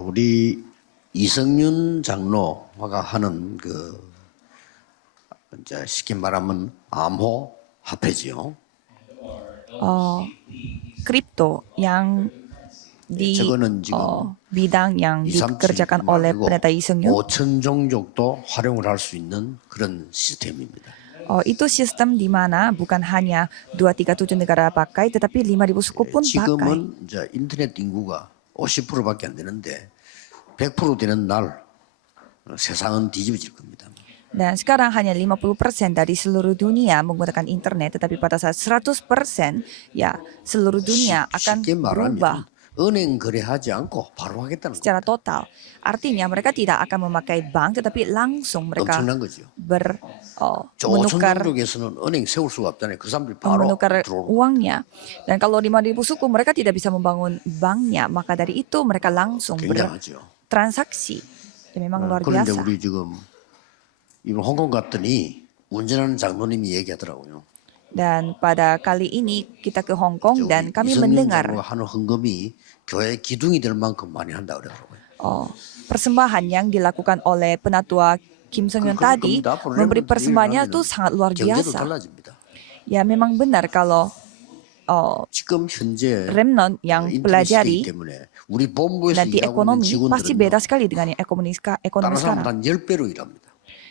우리 이성윤 장로가 하는 이제 쉽게 말하면 암호 화폐지요. Kripto yang di 저거는 지금 bidang yang 2, 3, 7 dikerjakan oleh 말고 pendeta Lee Seung-yun. 5천 종족도 활용을 할 수 있는 그런 시스템입니다. Itu sistem di mana bukan hanya 237 negara pakai, tetapi 5.000 suku pun pakai. 지금은 이제 인터넷 인구가 50%밖에 안 되는데 100% 되는 날 세상은 뒤집어질 겁니다. Dan sekarang hanya 50% dari seluruh dunia menggunakan internet, tetapi pada saat 100% ya seluruh dunia akan 쉽게 berubah 말하면 은행 거래하지 않고 바로 하겠다는 거. secara total. Artinya mereka tidak akan memakai bank, tetapi langsung mereka 엄청난 거죠. menukar 조선족에서는 은행 세울 수가 없잖아요. 그 사람들이 바로 menukar 들어오는 uangnya. Dan kalau 5.000 suku mereka tidak bisa membangun banknya, maka dari itu mereka langsung 굉장하죠. bertransaksi. Ya, memang luar 그런데 biasa. 우리 지금 이번 홍콩 갔더니 운전하는 장로님이 얘기하더라고요. Dan pada kali ini kita ke Hong Kong dan kami 이성윤 mendengar 장로가 하는 헌금이 교회 기둥이 될 만큼 많이 한다 그러더라고요. persembahan yang dilakukan oleh penatua Kim Seung-yun tadi, memberi persembahannya itu sangat luar 경제도 biasa. 달라집니다. Ya memang benar kalau 지금 현재 remnant yang 인터넷 pelajari 시대이기 때문에 우리 본부에서 nanti 일하고 있는 ekonomi pasti 직원들은요. beda sekali dengan ekonomi 다른 sekarang. 사람보다 한 10배로 일합니다.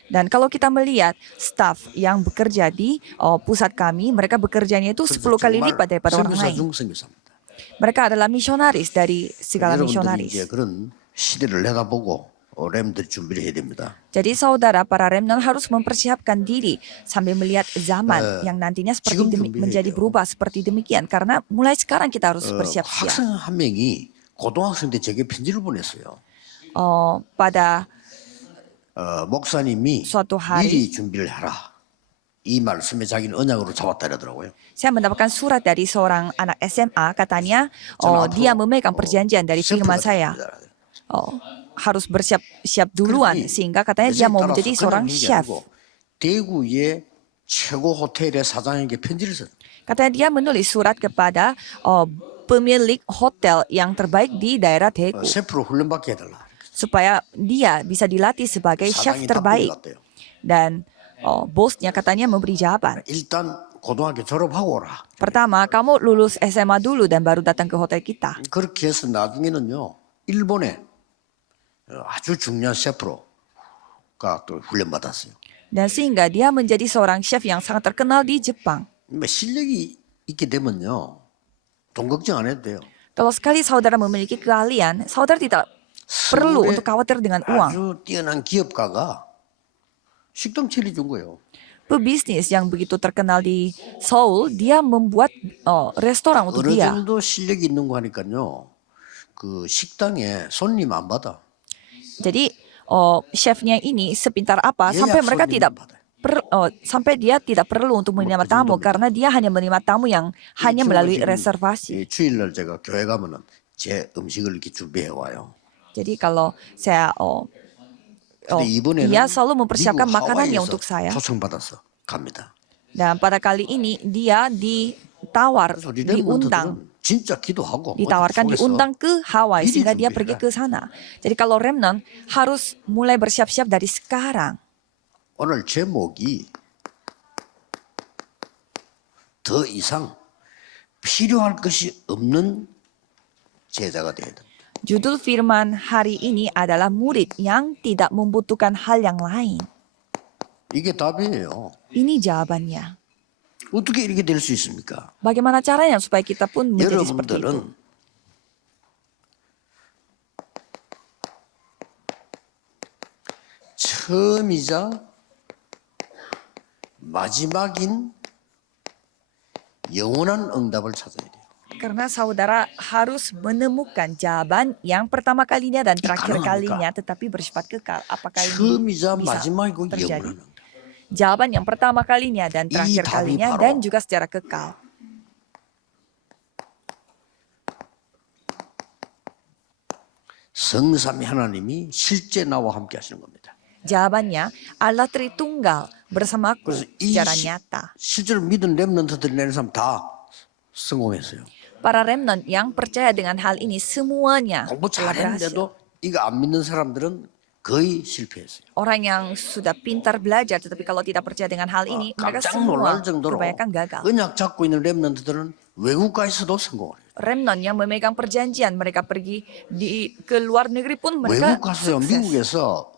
Dan kalau kita melihat staff yang bekerja di pusat kami, mereka bekerjanya itu 10 kali lipat daripada orang 선교사 lain. 중 선교사입니다. Mereka adalah misionaris dari segala 여러분들이 misionaris. 이제 그런 시대를 내다보고 렘들이 준비를 해야 됩니다. Jadi saudara, para remnant harus mempersiapkan diri sambil melihat zaman yang nantinya seperti menjadi berubah seperti demikian. Karena mulai sekarang kita harus bersiap-siap. 학생 한 명이 고등학생 때 제게 편지를 보냈어요. Pada 목사님이 suatu hari 미리 준비를 해라. 이 말씀에 자기는 언약으로 잡았다 이러더라고요. saya mendapatkan surat dari seorang anak SMA, katanya dia memegang perjanjian dari firman saya. Harus bersiap-siap duluan sehingga katanya dia mau menjadi seorang chef. 대구의 최고 호텔의 사장에게 편지를 썼어요. Katanya dia menulis surat kepada pemilik hotel yang terbaik di daerah Daegu 셰프로 훈련받게 해달라. supaya dia bisa dilatih sebagai chef 사장이 terbaik. 답변을 왔대요. Dan bosnya katanya memberi jawaban. 일단 고등학교 졸업하고 오라. Pertama, kamu lulus SMA dulu dan baru datang ke hotel kita. 그렇게 해서 나중에는요. 일본에 아주 중요한 셰프로가 또 훈련받았어요. Dan sehingga dia menjadi seorang chef yang sangat terkenal di Jepang. 실력이 있게 되면요. 돈 걱정 안 해도 돼요. Kalau sekali saudara memiliki keahlian, saudara tidak perlu untuk khawatir dengan uang. 아주 뛰어난 기업가가 식당 차려준 거예요. Pebisnis yang begitu terkenal di Seoul, dia membuat restoran untuk 어느 dia. 정도 실력이 있는 거 하니까요. 그 식당에 손님 안 받아. Jadi chefnya ini sepintar apa sampai mereka tidak sampai dia tidak perlu untuk menerima tamu karena dia hanya menerima tamu yang hanya melalui reservasi. 주일날 제가 교회 가면은 제 음식을 이렇게 준비해 와요. Jadi kalau saya dia selalu mempersiapkan makanannya untuk saya. 초청받아서 갑니다. Dan pada kali ini dia diundang. 진짜 기도하고 Ditawarkan diundang ke Hawaii sehingga dia pergi ke sana. Jadi kalau remnant harus mulai bersiap-siap dari sekarang. 오늘 제목이 더 이상 필요할 것이 없는 제자가 되어야 됩니다. Judul firman hari ini adalah murid yang tidak membutuhkan hal yang lain. 이게 답이에요. Ini jawabannya. 어떻게 이렇게 될 수 있습니까? Bagaimana caranya supaya kita pun menjadi seperti itu? 여러분들은 처음이자 마지막인 영원한 응답을 찾아야 돼요. Karena saudara harus menemukan jawaban yang pertama kalinya dan terakhir kalinya tetapi bersifat kekal. Apakah ini 처음이자 bisa 마지막이고 terjadi? 영원한 응답. Jawaban yang pertama kalinya dan terakhir kalinya dan juga secara kekal. 성삼위 하나님이 실제 나와 함께 하시는 겁니다. Jawabannya Allah Tritunggal bersamaku 그래서 이 secara nyata. 실제로 믿은 렘넌트들이 내는 사람 다 성공했어요. para remnant yang percaya dengan hal ini semuanya 공부 telah berhasil. 잘했는데도 이거 안 믿는 사람들은 거의 실패했어요. Orang yang sudah pintar belajar tetapi kalau tidak percaya dengan hal ini mereka 깜짝 semua 놀랄 정도로 kebanyakan gagal. 언약 잡고 있는 렘넌트들은 외국가에서도 성공을 해요. Remnant yang memegang perjanjian mereka pergi ke luar negeri pun mereka 외국 가서요. sukses. 미국에서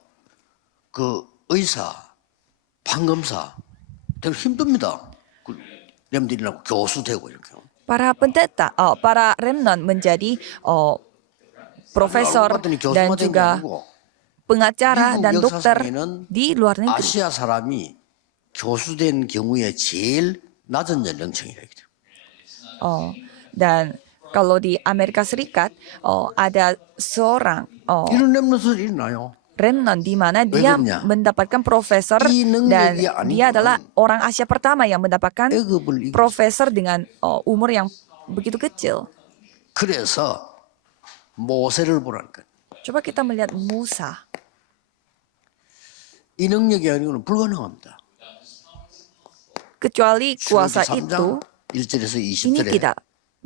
그 의사, 판검사 되게 힘듭니다. 그 렘들이라고 교수 되고 이렇게. Para pendeta, para remnant menjadi profesor 봤더니 dan 교수가 된게 juga 아니고 pengacara 미국 dan dokter 역사상에는 di luar negeri. 아시아 사람이 교수된 경우에 제일 낮은 연령층이래요. Dan kalau di Amerika Serikat ada seorang 이런 렘넌트들이 일어나요. remnant di mana dia 그러냐? mendapatkan profesor 이 dan 능력이 아니면 dia adalah orang Asia pertama yang mendapatkan 애급을 이기. profesor dengan umur yang begitu kecil. 그래서 모세를 보라니까. Coba kita melihat Musa. 이 능력이 아니고는 불가능합니다. Kecuali kuasa 출애굽기 itu 3장 1절에서 ini 20절에 tidak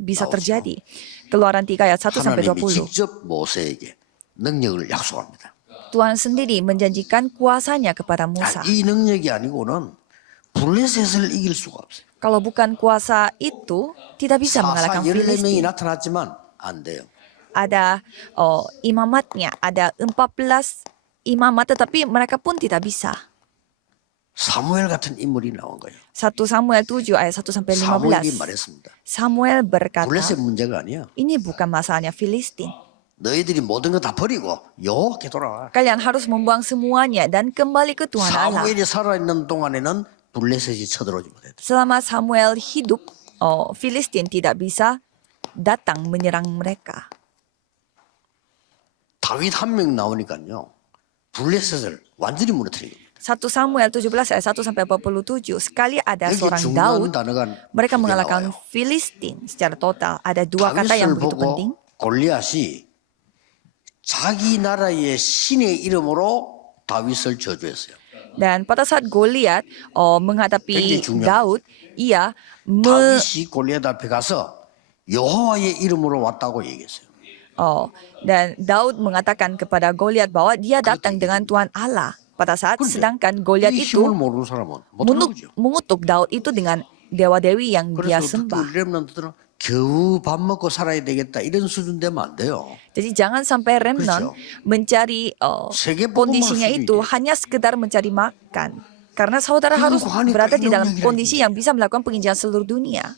bisa 나오죠. terjadi. Keluaran 3 ayat 1 sampai 하나님이 20. 직접 모세에게 능력을 약속합니다. Tuhan sendiri menjanjikan kuasanya kepada Musa. 이 능력이 아니고는 블레셋을 이길 수가 없어요. Kalau bukan kuasa itu tidak bisa mengalahkan 14명이 Filistin. 나타났지만 안 돼요. Ada imamatnya, ada 14 imamat tetapi mereka pun tidak bisa. 사무엘 같은 인물이 나온 거예요. 1 Samuel 7 ayat 1 sampai 사무엘이 15. 말했습니다. Samuel berkata, 블레셋 문제가 아니야. ini bukan masalahnya Filistin. 너희들이 모든 거 다 버리고 여호와께 돌아와. Kalian harus membuang semuanya dan kembali ke Tuhan Allah. 사무엘이 살아있는 동안에는 블레셋이 쳐들어오지 못했다. Selama Samuel hidup, Filistin tidak bisa datang menyerang mereka. 다윗 한 명 나오니까요. 블레셋을 완전히 무너뜨립니다. 1 Samuel 17 ayat 1 sampai 47. Sekali ada 여기 seorang 중요한 Daud, 단어가 mereka 두개 mengalahkan 나와요. Filistin secara total. Ada dua kata yang 다윗을 begitu penting. 보고 골리앗이 자기 나라의 신의 이름으로 다윗을 저주했어요. Dan pada saat Goliat menghadapi 굉장히 중요합니다. Daud, ia 다윗이 골리앗 앞에 가서 여호와의 이름으로 왔다고 얘기했어요. dan Daud mengatakan kepada Goliat bahwa dia datang dengan Tuhan Allah. Pada saat sedangkan Goliat 이 itu 힘을 모르는 사람은 못하는 거죠. mengutuk Daud itu dengan dewa-dewi yang dia 그래서 sembah. 특히 렘넌트들은 겨우 밥 먹고 살아야 되겠다 이런 수준 되면 안 돼요. Jadi jangan sampai remnant mencari 세계복음만 kondisinya 수준이지. itu hanya sekedar mencari makan. Karena saudara harus 하니까 berada di 이 dalam 능력이라는 kondisi yang bisa melakukan penginjilan seluruh dunia.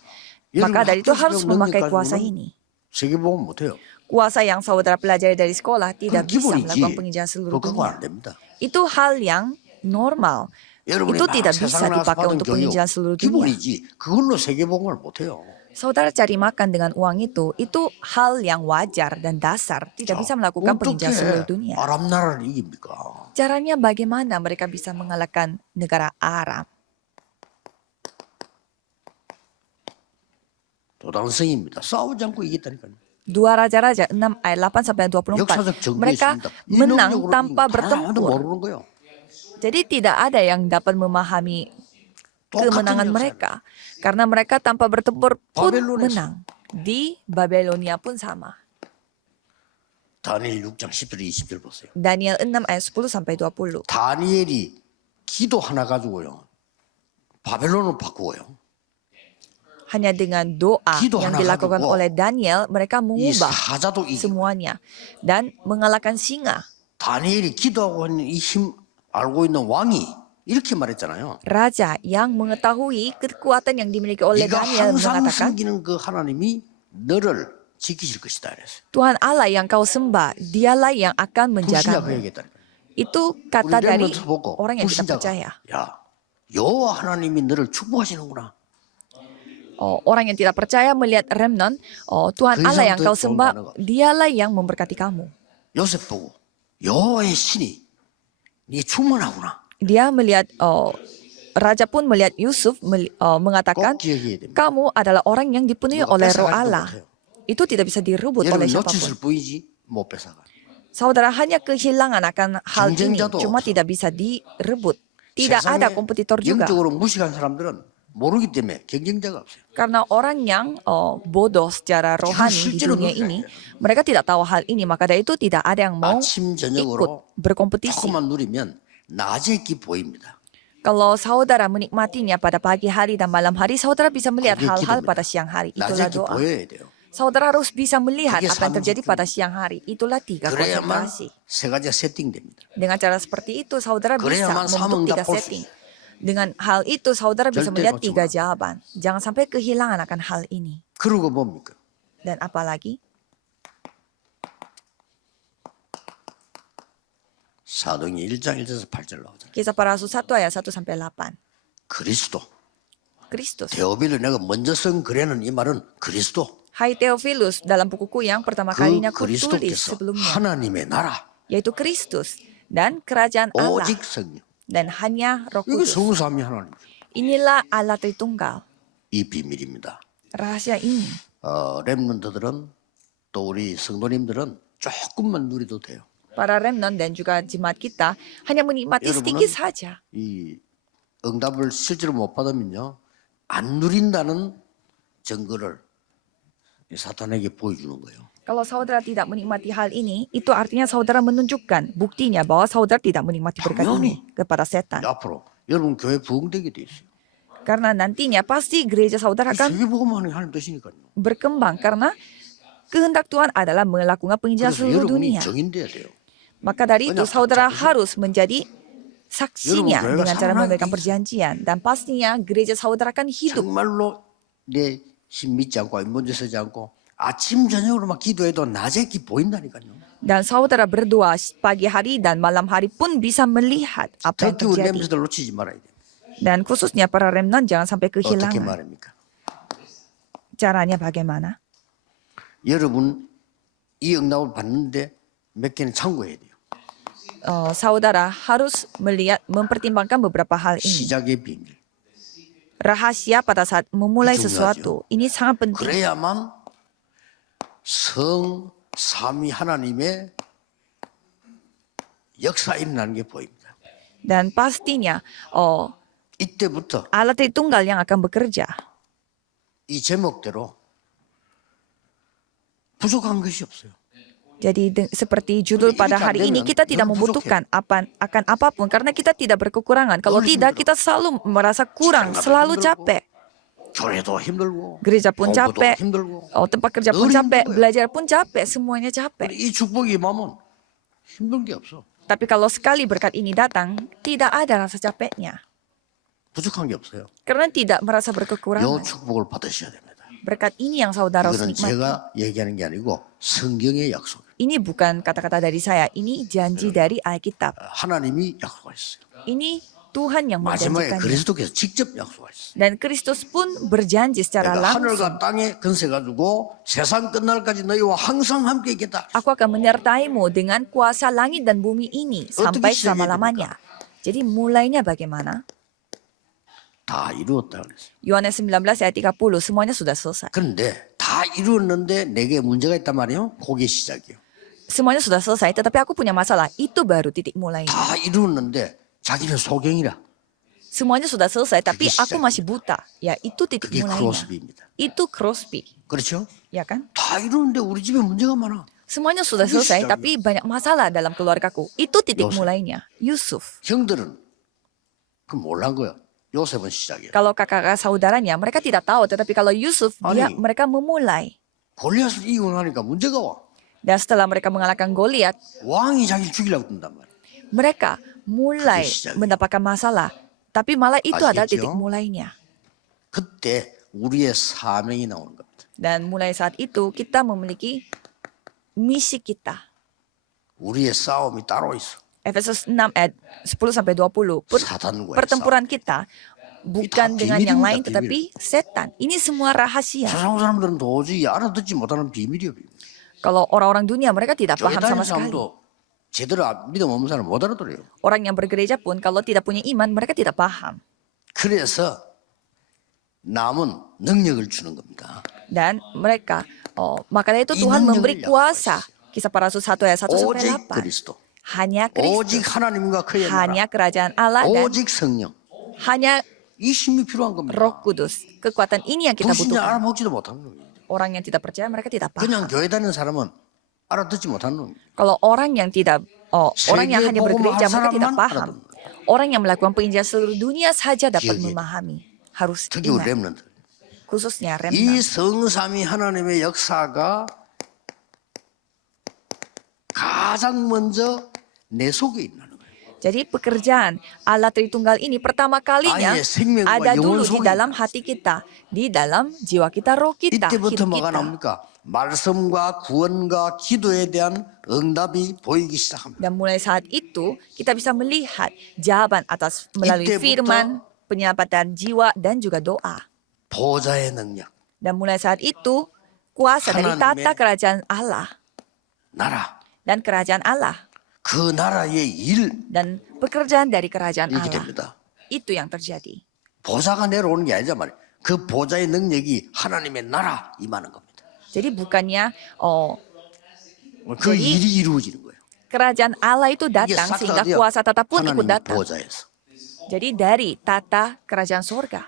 여러분 Maka dari itu 학교에서 harus 배운 memakai 능력 kuasa 가지고는 ini. 세계복음 못해요. Kuasa yang saudara pelajari dari sekolah tidak 그건 bisa 기본이지. melakukan penginjilan seluruh 그거 안 dunia. 됩니다. Itu hal yang normal. 여러분이 Itu 막 tidak 세상 bisa 나가서 dipakai 받은 untuk 교육 penginjilan seluruh dunia. 기본이지. 그걸로 세계복음을 못해요. Saudara cari makan dengan uang itu hal yang wajar dan dasar. Tidak bisa melakukan penginjilan seluruh 어떻게 dunia. 아랍 나라를 이깁니까? Caranya bagaimana mereka bisa mengalahkan negara Arab? 도당성입니다. 싸우지 않고 이겼다니까요. 2 Raja-Raja 6 ayat 8 sampai 24. 역사적 증거가 Mereka 있습니다. 이 menang 능력으로 tanpa 이긴 거 하나도 bertempur. 모르는 거예요. Jadi tidak ada yang dapat memahami kemenangan 똑같은 mereka. Karena mereka tanpa bertempur pun 바벨론에서. menang. Di Babelonia pun sama. 다니엘 6장 10절 20절 보세요. Daniel 6 ayat 10 sampai 20. 다니엘이 기도 하나 가지고요. 바벨론을 바꾸고요. Hanya dengan doa 기도 yang 하나 dilakukan 가지고 oleh Daniel, mereka 이 mengubah 사자도 이기고 semuanya dan mengalahkan singa. 다니엘이 기도하고 있는 이 힘 알고 있는 왕이 이렇게 말했잖아요. Raja yang mengetahui kekuatan yang dimiliki oleh 네가 Daniel 항상 mengatakan, 섬기는 그 하나님이 너를 지키실 것이다. 그랬어요. Tuhan Allah yang kau sembah, dialah yang akan 불신자 그 menjagamu. 얘기했다니까. Itu 우리 kata dari 렘넌트 보고 orang yang tidak 불신자가 percaya. 야 여호와 하나님이 너를 축복하시는구나. Orang yang tidak percaya melihat remnant, Tuhan 그 Allah 이상 yang 더 kau 좋은 sembah, 단어가 없어. dialah yang memberkati kamu. 요셉 보고 여호와의 신이 네 충만하구나. Dia melihat, Raja pun melihat Yusuf mengatakan, 꼭 기억해야 됩니다. kamu adalah orang yang dipenuhi 누가 oleh roh 뺏어가지도 Allah. 못해요. Itu tidak bisa direbut 여러분 oleh 놓쳤을 siapapun. 뿐이지 못 뺏어가. Saudara hanya kehilangan akan hal ini, 경쟁자도 cuma 없어. tidak bisa direbut. Tidak ada kompetitor juga. 영적으로 무식한 사람들은 모르기 때문에 경쟁자가 없어요. Karena orang yang bodoh secara rohani di 실제로 dunia 그렇게 ini, 해요. mereka tidak tahu hal ini, maka dari itu tidak ada yang mau 아침 ikut 저녁으로 berkompetisi. 조금만 누리면 낮에 기 보입니다. Kalau saudara menikmatinya pada pagi hari dan malam hari, saudara bisa melihat 그게 hal-hal 기도입니다. pada siang hari. 낮에 Itulah 기 doa. 보여야 돼요. Saudara harus bisa melihat 그게 apa yang terjadi pada 삼직입니다. siang hari. Itulah 3 그래야만 konsentrasi. 세 가지가 세팅됩니다. Dengan cara seperti itu, saudara bisa 그래야만 membentuk 3 삼응답 볼 수 setting. 있어요. Dengan hal itu, saudara bisa 절대 melihat 놓치지 3 마. jawaban. Jangan sampai kehilangan akan hal ini. 그러고 뭡니까? Dan apalagi, 사도행전 1장 1절에서 8절 나오잖아요. Kisah Para Rasul 1 ayat 1 sampai 8. 그리스도. Kristus. 데오빌을 내가 먼저 쓴 글에는 이 말은 그리스도. Hai Theophilus, dalam bukuku yang pertama kalinya 그 aku tulis 그리스도께서 sebelumnya, 하나님의 나라, yaitu Kristus dan kerajaan Allah 오직 성령. dan hanya Roh 이게 Kudus. 성삼위 하나님. Inilah Allah Tritunggal. 이 비밀입니다. Rahasia ini. 렘넌트들은 또 우리 성도님들은 조금만 누리도 돼요. Para remnant dan juga jemaat kita hanya menikmati 여러분은 sedikit saja. 이 응답을 실제로 못 받으면요, 안 누린다는 증거를 이 사탄에게 보여주는 거예요. Kalau saudara tidak menikmati hal ini, itu artinya saudara menunjukkan buktinya bahwa saudara tidak menikmati berkat ini kepada setan. 앞으로 여러분 교회 부흥되게 돼 있어요. Karena nantinya pasti gereja saudara akan 세계복음하는 하나님 뜻이니까요. berkembang karena kehendak Tuhan adalah melakukan penginjilan 그래서 seluruh 여러분이 dunia. 정인돼야 돼요. Maka dari itu Banyak saudara tak- harus menjadi saksinya 여러분, 교회가 dengan cara 살아나게 memberikan 돼 있어요. perjanjian dan pastinya gereja saudara akan hidup. 정말로 내 힘 믿지 않고 문제 쓰지 않고 아침 저녁으로 막 기도해도 낮에 기 보인다니까요. Dan saudara berdoa pagi hari dan malam hari pun bisa melihat apa yang 특히 우리 terjadi. 렘들을 놓치지 말아야 돼요. Dan khususnya para remnant jangan sampai 어떻게 kehilangan. 말합니까? Caranya bagaimana? 여러분 이 응답을 받는데 몇 개는 참고해야 돼요. Saudara harus melihat, mempertimbangkan beberapa hal ini. 시작의 비밀. Rahasia pada saat memulai Itu sesuatu. Ini sangat penting. 그래야만 성 삼위 하나님의 역사 일어나는 게 보입니다. Dan pastinya 이때부터 Allah Tritunggal yang akan bekerja. 이 제목대로 부족한 것이 없어요. Jadi seperti judul pada hari ini, kita tidak membutuhkan akan apapun karena kita tidak berkekurangan. Kalau tidak, kita selalu merasa kurang, selalu capek. 교회도 힘들고 Gereja pun 공부도 capek, 힘들고 tempat kerja pun 늘 capek, 힘든 거예요. belajar pun capek, semuanya capek. 이 축복이 임하면 힘든 게 없어. Tapi kalau sekali berkat ini datang, tidak ada rasa capeknya. 부족한 게 없어요. Karena tidak merasa 요 berkekurangan. 축복을 받으셔야 됩니다. Berkat ini yang saudara harus 이거는 nikmati. 제가 얘기하는 게 아니고 성경의 약속. Ini bukan kata-kata dari saya, ini janji dari Alkitab. 하나님이 약속하셨어요. Ini Tuhan yang 마지막에 menjanjikannya. 그리스도께서 직접 약속하셨어요. Dan Kristus pun berjanji secara 내가 langsung. 하늘과 땅에 건세 가지고 세상 끝날까지 너희와 항상 함께 있겠다. Aku akan menyertaimu dengan kuasa langit dan bumi ini sampai 시작해야 selama-lamanya. Jadi mulainya bagaimana? 다 이루었다 그랬어요. Yohanes 19 ayat 30, semuanya sudah selesai. 그런데 다 이루었는데 내게 문제가 있단 말이에요. 그게 시작이에요. Semuanya sudah selesai, tetapi aku punya masalah. Itu baru titik mulainya. 다 이루었는데 자기는 소경이라. Semuanya sudah selesai, tapi 그게 aku 시작이에요. masih buta. Ya, itu titik 그게 mulainya. 크로스비입니다. Itu Crosby, 그렇죠? ya kan? 다 이루는데 우리 집에 문제가 많아. Semuanya sudah 그게 selesai, 시작이에요. tapi banyak masalah dalam keluargaku. Itu titik 요셉. mulainya. Yusuf. 형들은 그 몰란 거야. 요셉은 시작이에요. Kalau kakak saudaranya, mereka tidak tahu. Tetapi kalau Yusuf, 아니. mereka memulai. 골리앗을 이기고 나니까 문제가 와. Dan setelah mereka mengalahkan Goliat, 왕이 자기를 죽이려고 든단 말이야. mereka mulai 그게 시작이에요. mendapatkan masalah. Tapi malah itu adalah 아시겠죠? titik mulainya. 그때 우리의 사명이 나오는 겁니다. Dan mulai saat itu kita memiliki misi kita. 우리의 싸움이 따로 있어. Efesus 6 ayat 10 sampai 20. 사단과의 Pertempuran kita bukan Itu dengan yang bimir입니다, lain tetapi setan. Ini semua rahasia. 세상 사람들은 도저히 알아듣지 못하는 비밀이에요. 비밀. Kalau orang-orang dunia mereka tidak 교회 paham 다니는 sama sekali. 사람도 제대로 믿음 없는 사람 못 알아들어요. Orang yang bergereja pun kalau tidak punya iman mereka tidak paham. 그래서 남은 능력을 주는 겁니다. Dan mereka, maka dari itu 이 Tuhan 능력을 memberi kuasa. 약속하셨어요. Kisah Para Rasul 1 ayat 1 sampai 오직 8. 그리스도, Hanya 오직 Kristus, 하나님과 그의 hanya 나라, kerajaan Allah dan 오직 성령. hanya 이 힘이 필요한 겁니다. Roh Kudus. Kekuatan ini yang kita 불신자 butuhkan. 알아먹지도 못하는 놈이에요. Orang yang tidak percaya mereka tidak 그냥 paham. 교회 다니는 사람은 알아듣지 못하는 놈이에요. Kalau orang yang tidak orang yang hanya bergereja mereka tidak paham. Orang yang melakukan penginjilan seluruh dunia saja dapat Giga. memahami. Harus 특히 우리 ingat. 렘넌트. Khususnya 이 remnant. 성삼위 하나님의 역사가 가장 먼저 내 속에 있는 거예요. Jadi pekerjaan Allah Tritunggal ini pertama kalinya 아예 생명과 ada 영혼 dulu di 속에 dalam hati kita, di dalam jiwa kita, roh kita, 이때부터 hidup 뭐가 kita. 나옵니까? 말씀과 구원과 기도에 대한 응답이 보이기 시작합니다. Dan mulai saat itu kita bisa melihat jawaban atas melalui 이때부터 firman, penyelamatan jiwa dan juga doa. 보좌의 능력, Dan mulai saat itu kuasa dari 하나님의 tata kerajaan Allah 나라, dan kerajaan Allah 그 나라의 일 dan pekerjaan dari kerajaan 이렇게 Allah. 됩니다. Itu yang terjadi. 보좌가 내려오는 게 아니란 말이에요. 그 보좌의 능력이 하나님의 나라 임하는 겁니다. Jadi bukannya 그 jadi- 일이 이루어지는 거예요. kerajaan Allah itu 이게 datang 싹 sehingga 다 kuasa tata pun ikut 하나님 datang. 보좌에서 Jadi dari tata kerajaan surga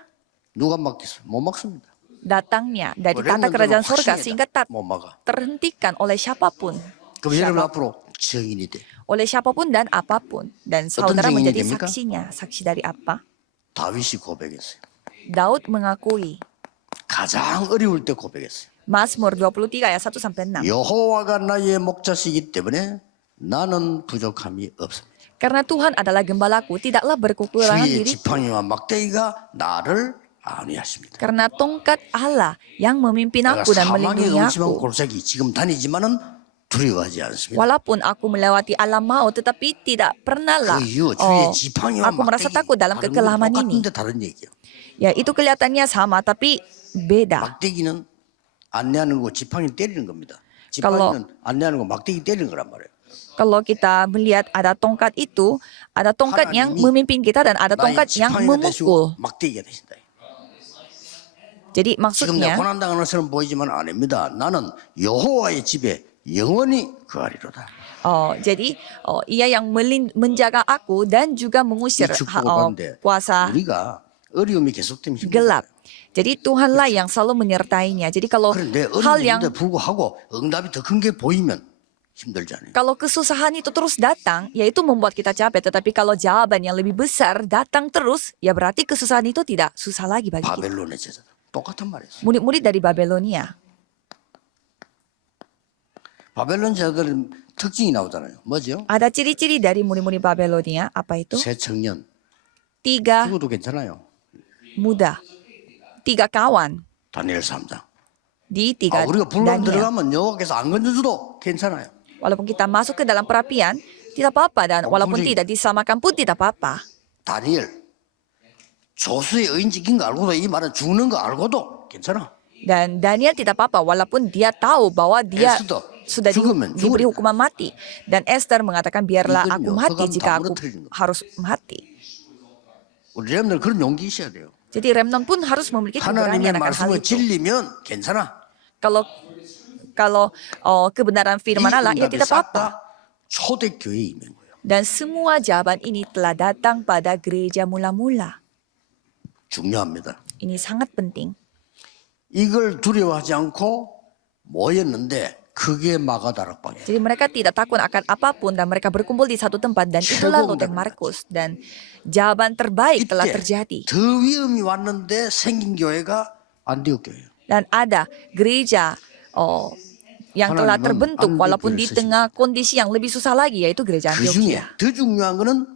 누가 막겠어요? 못 막습니다. datangnya dari tata 렘넌트는 kerajaan surga 확신이다. sehingga tak 못 막아. terhentikan oleh siapapun. 그럼 여러분 앞으로 증인이 돼. Oleh siapapun dan apapun. Dan 어떤 saudara 증인이 menjadi 됩니까? saksinya. Saksi dari apa? 다윗이 고백했어요. Daud mengakui. 가장 어려울 때 고백했어요. Mazmur 23 ayat 1 sampai 6. 여호와가 나의 목자시기 때문에 나는 부족함이 없습니다. Karena Tuhan adalah gembalaku, tidaklah berkekurangan 주의 diri. 지팡이와 막대기가 나를 안위하십니다. Karena tongkat Allah yang memimpin 내가 aku dan 사망의 melindungi 음침한 aku. 골짜기 지금 다니지만은 두려워하지 않습니다. Walaupun aku melewati alam maut, tetapi tidak pernahlah 그 이유 주의 지팡이와 aku merasa 막대기 takut dalam 다른 건 kekelaman ini. 똑같은데 다른 얘기예요. Ya, itu kelihatannya sama, tapi beda. 막대기는 안내하는 거 지팡이 때리는 겁니다. kalau- 지팡이는 안내하는 거 막대기 때리는 거란 말이에요. Kalau kita melihat ada tongkat itu, ada tongkat yang 하나님이 memimpin kita dan ada 나의 tongkat yang 지팡이가 되시고 memukul. 막대기가 되신다. Jadi 지금 maksudnya, 내가 고난당하는 것처럼 보이지만 아닙니다. 나는 여호와의 집에 영원히 거하리로다. jadi ia yang menjaga aku dan juga 이 mengusir 축복을 받는데 kuasa 우리가 어려움이 계속되면 gelap. 힘들어요. Jadi Tuhanlah yang selalu menyertainya. Jadi kalau 그런데 hal yang 어려움인데 불구하고 응답이 더 큰 게 보이면 힘들잖아요. kalau kesusahan itu terus datang, ya itu membuat kita capek. Tetapi kalau jawaban yang lebih besar datang terus, ya berarti kesusahan itu tidak susah lagi bagi kita. 바벨론의 제자 똑같은 말이에요. Murid-murid dari Babelonia. 바벨론 제자들은 특징이 나오잖아요. 뭐죠? Ada ciri-ciri dari murid-murid Babelonia. Apa itu? 새 청년 3 죽어도 괜찮아요. muda. 3 kawan 다니엘 3장. di 3 우리가 불론 Daniel. 들어가면 여호와께서 안 건져줘도 괜찮아요. Walaupun kita masuk ke dalam perapian, tidak apa-apa. Dan walaupun 분명히- tidak diselamatkan pun tidak apa-apa. 다니엘 조수의 의인직인 거 알고도 이 말은 죽는 거 알고도 괜찮아. Dan Daniel tidak apa-apa walaupun dia tahu bahwa dia Esther, sudah 죽으면 diberi 죽으니까. hukuman mati. Dan Esther mengatakan biarlah 이건요, aku mati 흑암 jika aku 담으로 틀리는 거. harus mati. 우리 여러분들 그런 용기 있어야 돼요. Jadi remnant pun harus memiliki keberanian 하나님의 akan hal 말씀을 itu. 진리면 괜찮아. Kalau kebenaran firman Allah, ya 응답이 tidak 싹 apa-apa. 다 초대교회에 임한 거예요. Dan semua jawaban ini telah datang pada gereja mula-mula. 중요합니다. Ini sangat penting. 이걸 두려워하지 않고 모였는데 그게 마가다락방이에요. Jadi mereka tidak takut akan apapun dan mereka berkumpul di satu tempat dan itulah 최고 loteng 응답이 Markus. Dan jawaban terbaik telah 이때 terjadi. 더 위험이 왔는데 생긴 교회가 안디옥 교회예요. Dan ada gereja yang telah 하나님은 terbentuk 안디옥 walaupun di 교회를 tengah kondisi yang lebih susah lagi, yaitu gereja 그 중에 Antioquia. 더 중요한 거는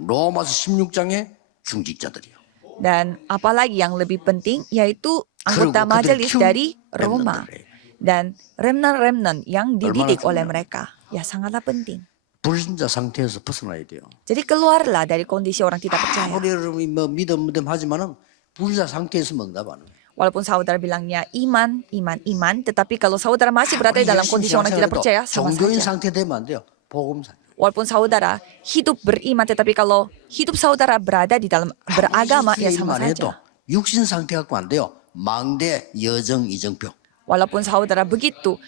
로마서 16장의 중직자들이요. Dan apalagi yang lebih penting yaitu anggota 그리고 그들을 majelis 키운 dari Roma 렘넌트들이에요. dan remnant-remnant yang dididik 얼마나 oleh 중요해요. mereka. Ya sangatlah penting. 불신자 상태에서 벗어나야 돼요. Jadi keluarlah dari kondisi orang tidak percaya. 아무리 여러분이 뭐 믿음 하지만은 불신자 상태에서 응답 안 해요. Walaupun saudara bilangnya iman, tetapi kalau saudara masih berada dalam kondisi orang tidak percaya, sama 종교인 saja. 상태 되면 안 돼요. 복음 상태. Walaupun saudara hidup beriman, tetapi kalau hidup saudara berada di dalam beragama, ya sama 안 해도 saja. 육신 상태 갖고 안 돼요. 망대, 여정, 이정병. Walaupun saudara begitu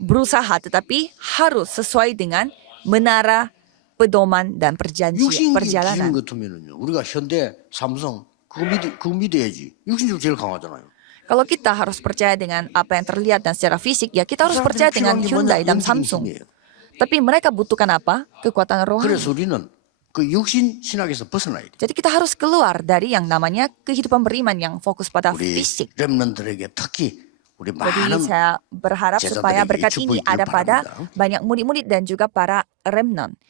berusaha, tetapi harus sesuai dengan menara pedoman dan 육신 기준 perjalanan. 같으면은요. 우리가 현대 삼성 그거 믿어야지. 육신적으로 제일 강하잖아요. Kalau kita harus percaya dengan apa yang terlihat dan secara fisik, ya kita harus percaya dengan Hyundai dan Samsung. Tapi mereka butuhkan apa? Kekuatan rohani. 그래서 우리는 그 육신 신학에서 벗어나야 돼. Jadi kita harus keluar dari yang namanya kehidupan beriman yang fokus pada 우리 fisik. 렘넌들에게 특히 우리 Jadi 많은 saya berharap supaya 제자들에게 이 berkat ini 축복이 ada 있길 pada 바랍니다. banyak murid-murid dan juga para remnant.